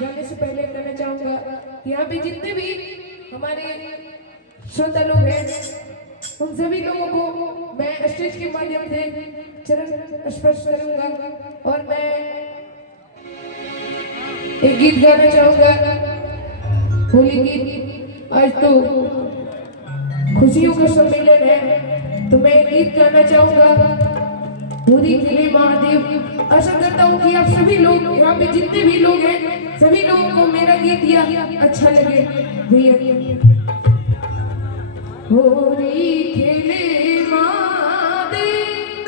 गाने से पहले कहना चाहूंगा यहाँ पे जितने भी हमारे श्रोता लोग हैं उन सभी लोगों को मैं स्टेज के माध्यम से चरण स्पर्श करूंगा और मैं एक गीत गाना चाहूंगा, होली गीत। आज तो खुशियों का सम्मेलन है तो मैं एक गीत गाना चाहूंगा, होली के लिए महादेव। आशा करता हूँ कि आप सभी लोग यहाँ पे जितने भी लोग हैं सभी लोगों को मेरा गीत यह अच्छा लगे। भैया होली खेले महादेव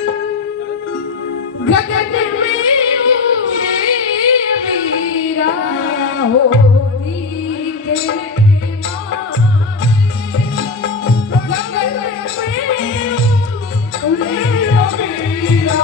गगन में उड़े वीरा, होली खेले महादेव गगन में उड़े वीरा,